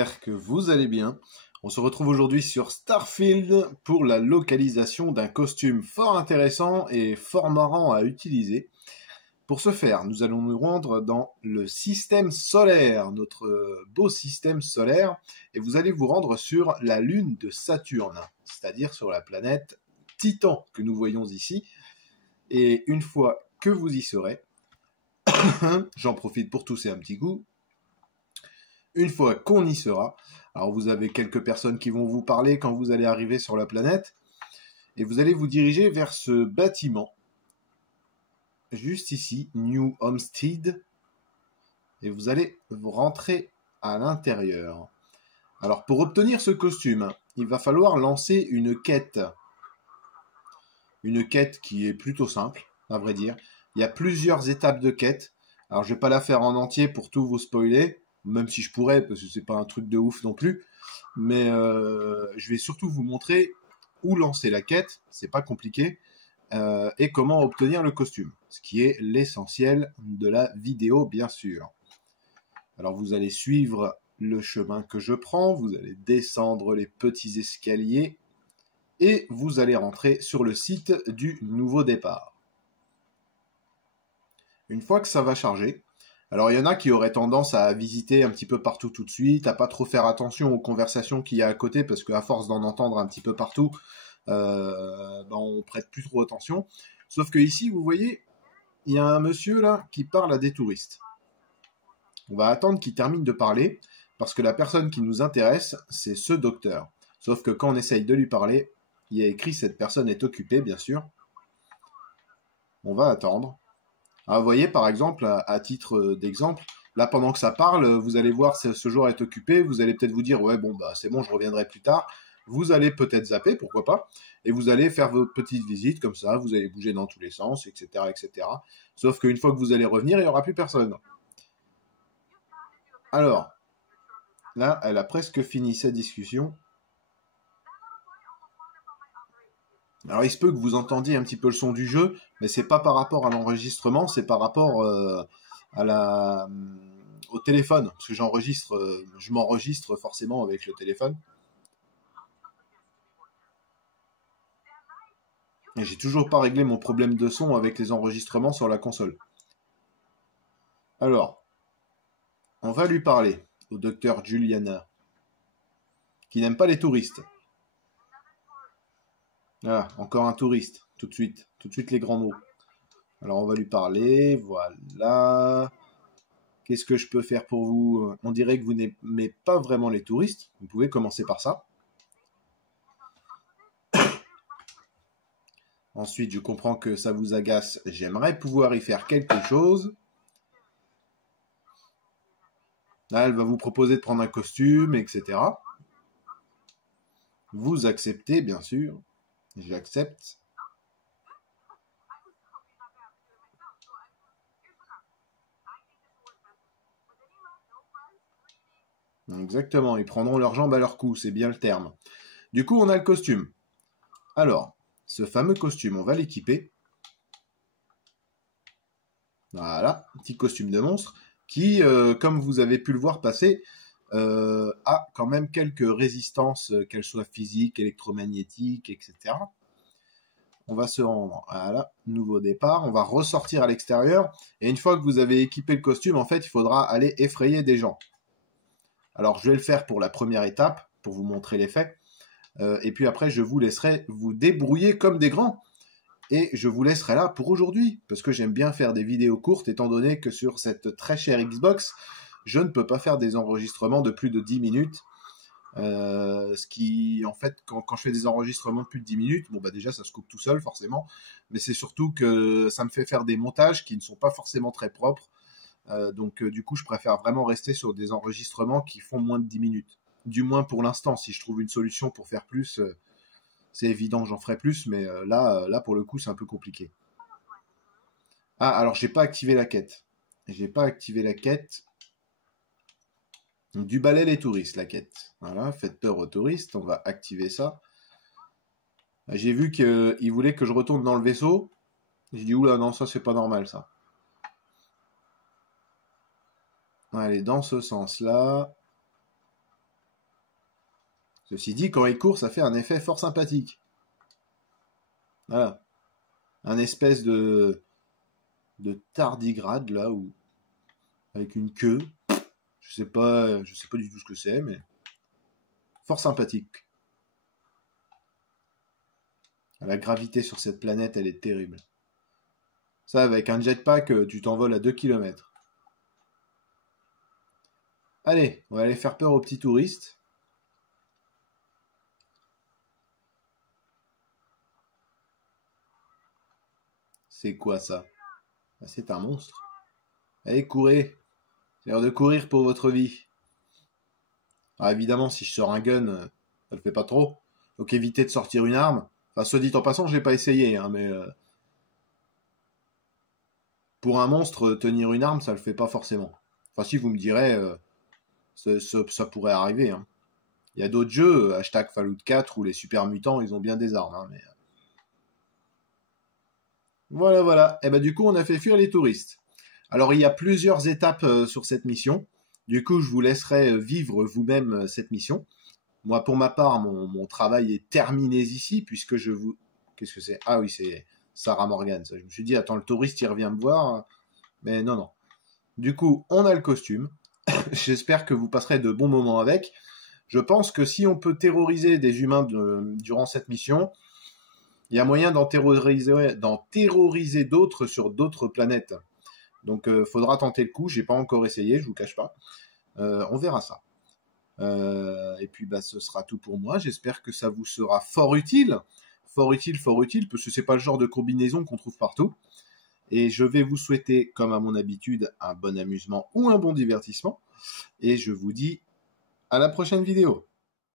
j'espère que vous allez bien. On se retrouve aujourd'hui sur Starfield pour la localisation d'un costume fort intéressant et fort marrant à utiliser. Pour ce faire, nous allons nous rendre dans le système solaire, notre beau système solaire, et vous allez vous rendre sur la lune de Saturne, c'est-à-dire sur la planète Titan que nous voyons ici. Et une fois que vous y serez, j'en profite pour tousser un petit coup. Une fois qu'on y sera, alors vous avez quelques personnes qui vont vous parler quand vous allez arriver sur la planète, et vous allez vous diriger vers ce bâtiment, juste ici, New Homestead, et vous allez vous rentrer à l'intérieur. Alors pour obtenir ce costume, il va falloir lancer une quête qui est plutôt simple, à vrai dire. Il y a plusieurs étapes de quête, alors je vais pas la faire en entier pour tout vous spoiler, même si je pourrais, parce que c'est pas un truc de ouf non plus, mais je vais surtout vous montrer où lancer la quête, c'est pas compliqué, et comment obtenir le costume, ce qui est l'essentiel de la vidéo, bien sûr. Alors vous allez suivre le chemin que je prends, vous allez descendre les petits escaliers, et vous allez rentrer sur le site du nouveau départ. Une fois que ça va charger, alors il y en a qui auraient tendance à visiter un petit peu partout tout de suite, à pas trop faire attention aux conversations qu'il y a à côté, parce qu'à force d'en entendre un petit peu partout, on prête plus trop attention. Sauf que ici, vous voyez, il y a un monsieur là qui parle à des touristes. On va attendre qu'il termine de parler, parce que la personne qui nous intéresse, c'est ce docteur. Sauf que quand on essaye de lui parler, il y a écrit « cette personne est occupée », bien sûr. On va attendre. Ah, vous voyez, par exemple, à titre d'exemple, là, pendant que ça parle, vous allez voir ce joueur est occupé, vous allez peut-être vous dire « ouais, bon, bah, c'est bon, je reviendrai plus tard ». Vous allez peut-être zapper, pourquoi pas, et vous allez faire votre petite visite comme ça, vous allez bouger dans tous les sens, etc., etc. Sauf qu'une fois que vous allez revenir, il n'y aura plus personne. Alors, là, elle a presque fini sa discussion. Alors, il se peut que vous entendiez un petit peu le son du jeu, mais c'est pas par rapport à l'enregistrement, c'est par rapport au téléphone, parce que je m'enregistre forcément avec le téléphone. Et j'ai toujours pas réglé mon problème de son avec les enregistrements sur la console. Alors, on va lui parler au docteur Juliana, qui n'aime pas les touristes. Ah, encore un touriste, tout de suite les grands mots. Alors on va lui parler, voilà. Qu'est-ce que je peux faire pour vous? On dirait que vous n'aimez pas vraiment les touristes, vous pouvez commencer par ça. Ensuite, je comprends que ça vous agace, j'aimerais pouvoir y faire quelque chose. Là, elle va vous proposer de prendre un costume, etc. Vous acceptez, bien sûr. J'accepte. Exactement, ils prendront leurs jambes à leur cou, c'est bien le terme. Du coup, on a le costume. Alors, ce fameux costume, on va l'équiper. Voilà, petit costume de monstre qui, comme vous avez pu le voir passer, a quand même quelques résistances, qu'elles soient physiques, électromagnétiques, etc. On va se rendre à la nouveau départ, on va ressortir à l'extérieur, et une fois que vous avez équipé le costume, en fait, il faudra aller effrayer des gens. Alors, je vais le faire pour la première étape, pour vous montrer l'effet, et puis après, je vous laisserai vous débrouiller comme des grands, et je vous laisserai là pour aujourd'hui, parce que j'aime bien faire des vidéos courtes, étant donné que sur cette très chère Xbox, je ne peux pas faire des enregistrements de plus de 10 minutes, ce qui, en fait, quand je fais des enregistrements de plus de 10 minutes, bon bah déjà ça se coupe tout seul forcément, mais c'est surtout que ça me fait faire des montages qui ne sont pas forcément très propres, donc du coup je préfère vraiment rester sur des enregistrements qui font moins de 10 minutes. Du moins pour l'instant, si je trouve une solution pour faire plus, c'est évident que j'en ferai plus, mais là pour le coup c'est un peu compliqué. Ah, alors j'ai pas activé la quête. Du balai les touristes, la quête. Voilà, faites peur aux touristes, on va activer ça. J'ai vu qu'il voulait que je retourne dans le vaisseau. J'ai dit, oula, non, ça c'est pas normal, ça. Allez, dans ce sens-là. Ceci dit, quand il court, ça fait un effet fort sympathique. Voilà. Un espèce de tardigrade, là, où, avec une queue. Je sais pas du tout ce que c'est, mais fort sympathique. La gravité sur cette planète, elle est terrible. Ça, avec un jetpack, tu t'envoles à 2 km. Allez, on va aller faire peur aux petits touristes. C'est quoi ça? Ah, c'est un monstre. Allez, courez. C'est l'heure de courir pour votre vie. Ah, évidemment, si je sors un gun, ça le fait pas trop. Donc évitez de sortir une arme. Enfin, soit dit en passant, je l'ai pas essayé, hein, mais pour un monstre, tenir une arme, ça le fait pas forcément. Enfin, si vous me direz, ça pourrait arriver. Hein. Il y a d'autres jeux, hashtag Fallout 4, où les super mutants, ils ont bien des armes. Hein, mais... Voilà, voilà. Et ben du coup, on a fait fuir les touristes. Alors, il y a plusieurs étapes sur cette mission. Du coup, je vous laisserai vivre vous-même cette mission. Moi, pour ma part, mon travail est terminé ici, puisque je vous... Qu'est-ce que c'est? Ah oui, c'est Sarah Morgan. Ça. Je me suis dit, attends, le touriste, il revient me voir. Mais non, non. Du coup, on a le costume. J'espère que vous passerez de bons moments avec. Je pense que si on peut terroriser des humains durant cette mission, il y a moyen d'en terroriser d'autres sur d'autres planètes. Donc, faudra tenter le coup. J'ai pas encore essayé, je vous cache pas. On verra ça. Et puis, bah, ce sera tout pour moi. J'espère que ça vous sera fort utile. Fort utile, parce que c'est pas le genre de combinaison qu'on trouve partout. Et je vais vous souhaiter, comme à mon habitude, un bon amusement ou un bon divertissement. Et je vous dis à la prochaine vidéo.